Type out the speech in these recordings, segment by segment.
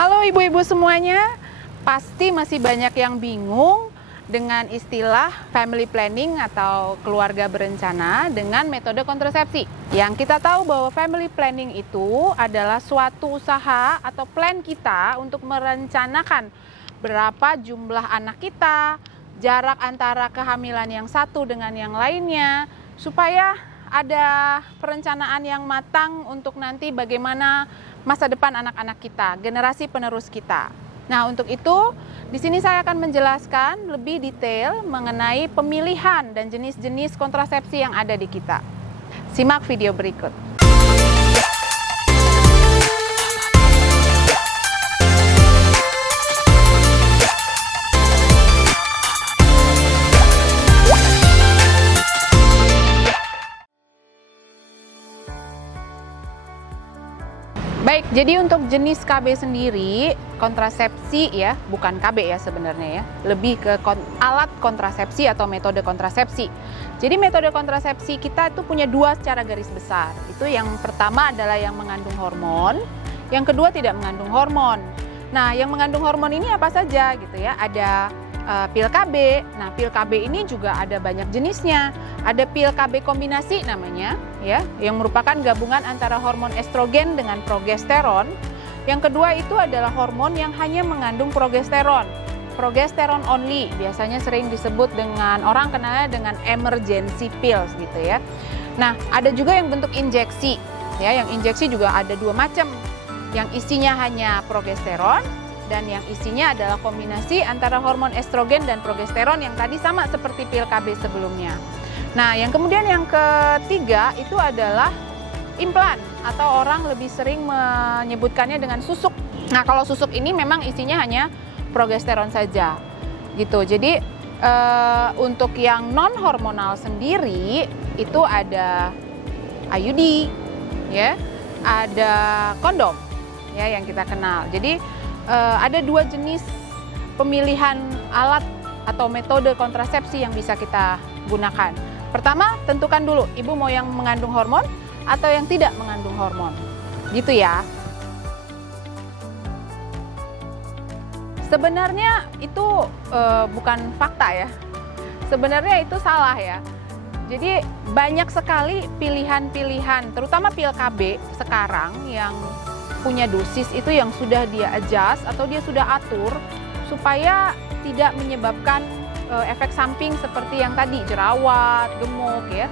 Halo ibu-ibu semuanya, pasti masih banyak yang bingung dengan istilah family planning atau keluarga berencana dengan metode kontrasepsi. Yang kita tahu bahwa family planning itu adalah suatu usaha atau plan kita untuk merencanakan berapa jumlah anak kita, jarak antara kehamilan yang satu dengan yang lainnya, supaya ada perencanaan yang matang untuk nanti bagaimana masa depan anak-anak kita, generasi penerus kita. Nah, untuk itu di sini saya akan menjelaskan lebih detail mengenai pemilihan dan jenis-jenis kontrasepsi yang ada di kita. Simak video berikut. Baik, jadi untuk jenis KB sendiri, kontrasepsi ya, bukan KB ya sebenarnya ya, lebih ke alat kontrasepsi atau metode kontrasepsi. Jadi metode kontrasepsi kita itu punya dua secara garis besar. Itu yang pertama adalah yang mengandung hormon, yang kedua tidak mengandung hormon. Nah, yang mengandung hormon ini apa saja gitu ya? Ada pil KB. Nah, pil KB ini juga ada banyak jenisnya. Ada pil KB kombinasi namanya, ya, yang merupakan gabungan antara hormon estrogen dengan progesteron. Yang kedua itu adalah hormon yang hanya mengandung progesteron. Progesteron only, biasanya sering disebut dengan orang kenalnya dengan emergency pills gitu ya. Nah, ada juga yang bentuk injeksi, ya, yang injeksi juga ada dua macam. Yang isinya hanya progesteron dan yang isinya adalah kombinasi antara hormon estrogen dan progesteron yang tadi sama seperti pil KB sebelumnya. Nah, yang kemudian yang ketiga itu adalah implan atau orang lebih sering menyebutkannya dengan susuk. Nah, kalau susuk ini memang isinya hanya progesteron saja, gitu. Jadi untuk yang non hormonal sendiri itu ada IUD, ya, ada kondom, ya, yang kita kenal. Jadi ada dua jenis pemilihan alat atau metode kontrasepsi yang bisa kita gunakan. Pertama, tentukan dulu ibu mau yang mengandung hormon atau yang tidak mengandung hormon. Gitu ya. Sebenarnya itu bukan fakta ya. Sebenarnya itu salah ya. Jadi banyak sekali pilihan-pilihan, terutama pil KB sekarang yang punya dosis itu yang sudah dia adjust atau dia sudah atur supaya tidak menyebabkan efek samping seperti yang tadi, jerawat, gemuk ya.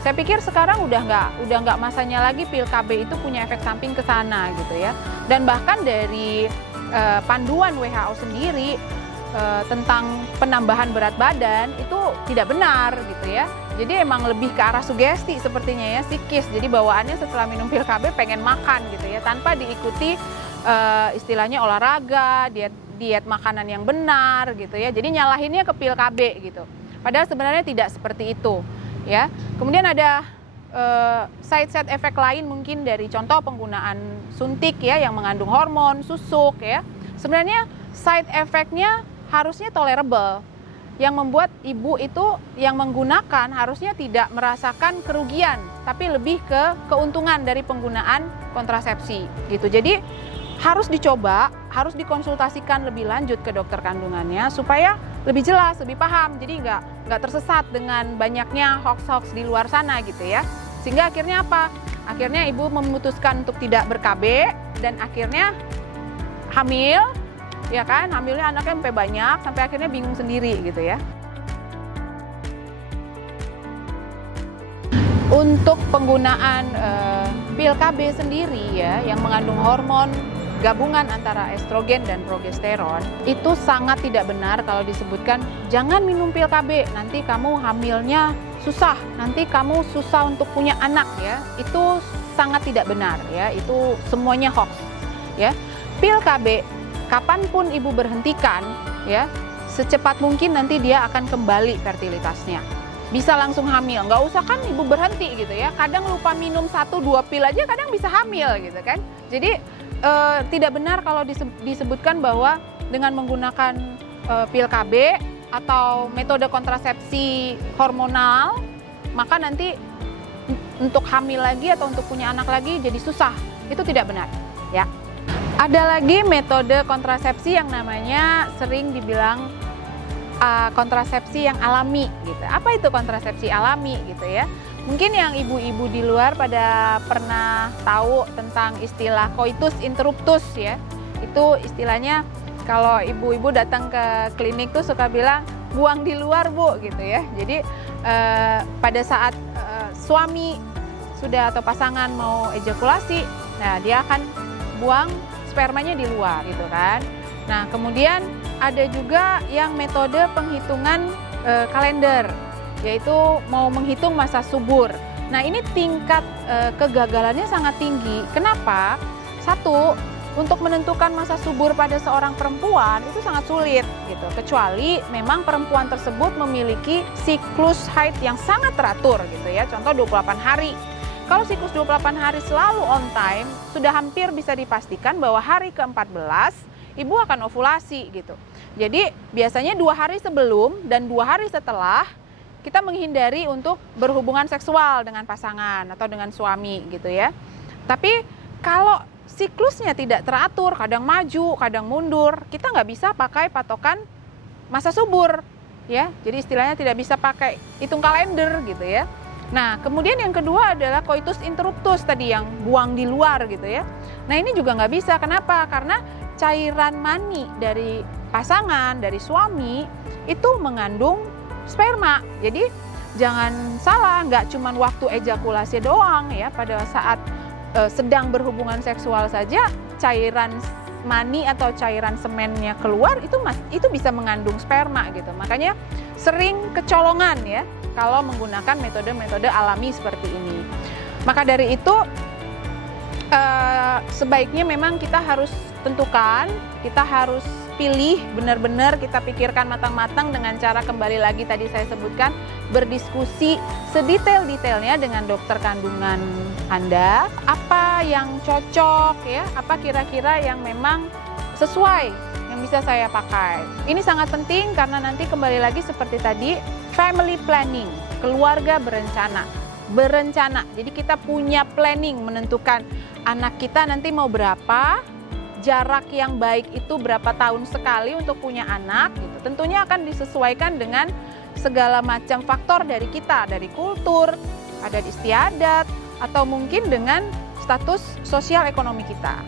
Saya pikir sekarang udah nggak masanya lagi pil KB itu punya efek samping ke sana gitu ya. Dan bahkan dari panduan WHO sendiri tentang penambahan berat badan itu tidak benar gitu ya. Jadi emang lebih ke arah sugesti sepertinya ya, psikis. Jadi bawaannya setelah minum pil KB pengen makan gitu ya, tanpa diikuti istilahnya olahraga, diet makanan yang benar gitu ya. Jadi nyalahinnya ke pil KB gitu. Padahal sebenarnya tidak seperti itu ya. Kemudian ada side effect lain mungkin dari contoh penggunaan suntik ya yang mengandung hormon, susuk ya. Sebenarnya side effect-nya harusnya tolerable. Yang membuat ibu itu yang menggunakan harusnya tidak merasakan kerugian, tapi lebih ke keuntungan dari penggunaan kontrasepsi gitu. Jadi harus dicoba, harus dikonsultasikan lebih lanjut ke dokter kandungannya supaya lebih jelas, lebih paham. Jadi nggak tersesat dengan banyaknya hoax-hoax di luar sana gitu ya. Sehingga akhirnya apa? Akhirnya ibu memutuskan untuk tidak ber-KB dan akhirnya hamil. Ya kan, hamilnya anaknya sampai banyak, sampai akhirnya bingung sendiri gitu ya. Untuk penggunaan pil KB sendiri ya, yang mengandung hormon gabungan antara estrogen dan progesteron, itu sangat tidak benar kalau disebutkan jangan minum pil KB, nanti kamu hamilnya susah, nanti kamu susah untuk punya anak ya. Itu sangat tidak benar ya, itu semuanya hoax ya. Pil KB kapanpun ibu berhentikan, ya, secepat mungkin nanti dia akan kembali fertilitasnya. Bisa langsung hamil, nggak usah kan ibu berhenti gitu ya. Kadang lupa minum 1-2 pil aja kadang bisa hamil gitu kan. Jadi tidak benar kalau disebutkan bahwa dengan menggunakan pil KB atau metode kontrasepsi hormonal, maka nanti untuk hamil lagi atau untuk punya anak lagi jadi susah. Itu tidak benar, ya. Ada lagi metode kontrasepsi yang namanya sering dibilang kontrasepsi yang alami gitu. Apa itu kontrasepsi alami gitu ya? Mungkin yang ibu-ibu di luar pada pernah tahu tentang istilah coitus interruptus ya. Itu istilahnya kalau ibu-ibu datang ke klinik tuh suka bilang buang di luar Bu gitu ya. Jadi pada saat suami sudah atau pasangan mau ejakulasi, nah dia akan buang spermanya di luar gitu kan. Nah kemudian ada juga yang metode penghitungan kalender, yaitu mau menghitung masa subur. Nah ini tingkat kegagalannya sangat tinggi. Kenapa? Satu, untuk menentukan masa subur pada seorang perempuan itu sangat sulit gitu. Kecuali memang perempuan tersebut memiliki siklus haid yang sangat teratur gitu ya. Contoh 28 hari. Kalau siklus 28 hari selalu on time, sudah hampir bisa dipastikan bahwa hari ke-14 ibu akan ovulasi gitu. Jadi biasanya 2 hari sebelum dan 2 hari setelah kita menghindari untuk berhubungan seksual dengan pasangan atau dengan suami gitu ya. Tapi kalau siklusnya tidak teratur, kadang maju, kadang mundur, kita nggak bisa pakai patokan masa subur ya. Jadi istilahnya tidak bisa pakai hitung kalender gitu ya. Nah, kemudian yang kedua adalah coitus interruptus tadi yang buang di luar gitu ya. Nah, ini juga nggak bisa. Kenapa? Karena cairan mani dari pasangan, dari suami itu mengandung sperma. Jadi jangan salah, nggak cuma waktu ejakulasi doang ya. Pada saat sedang berhubungan seksual saja cairan mani atau cairan semennya keluar itu bisa mengandung sperma gitu. Makanya sering kecolongan ya kalau menggunakan metode-metode alami seperti ini. Maka dari itu sebaiknya memang kita harus tentukan, kita harus pilih benar-benar, kita pikirkan matang-matang dengan cara kembali lagi tadi saya sebutkan, berdiskusi sedetail-detailnya dengan dokter kandungan Anda, apa yang cocok ya, apa kira-kira yang memang sesuai yang bisa saya pakai. Ini sangat penting karena nanti kembali lagi seperti tadi, family planning, keluarga berencana. Jadi kita punya planning menentukan anak kita nanti mau berapa, jarak yang baik itu berapa tahun sekali untuk punya anak gitu. Tentunya akan disesuaikan dengan segala macam faktor dari kita, dari kultur, adat istiadat, atau mungkin dengan status sosial ekonomi kita.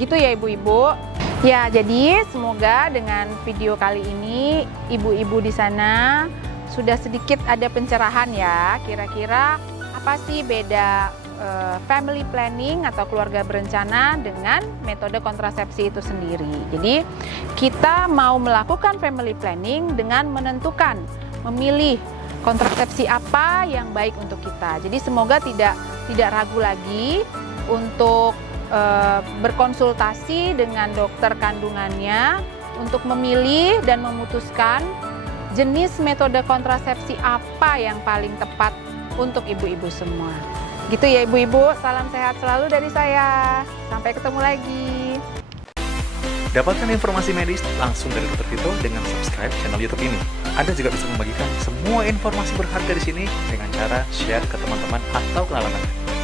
Gitu ya ibu-ibu. Ya, jadi semoga dengan video kali ini ibu-ibu di sana sudah sedikit ada pencerahan ya. Kira-kira apa sih beda family planning atau keluarga berencana dengan metode kontrasepsi itu sendiri. Jadi kita mau melakukan family planning dengan menentukan, memilih kontrasepsi apa yang baik untuk kita. Jadi semoga tidak ragu lagi untuk berkonsultasi dengan dokter kandungannya untuk memilih dan memutuskan jenis metode kontrasepsi apa yang paling tepat untuk ibu-ibu semua. Gitu ya ibu-ibu, salam sehat selalu dari saya. Sampai ketemu lagi. Dapatkan informasi medis langsung dari Dr. Vito dengan subscribe channel YouTube ini. Anda juga bisa membagikan semua informasi berharga di sini dengan cara share ke teman-teman atau kenalan Anda.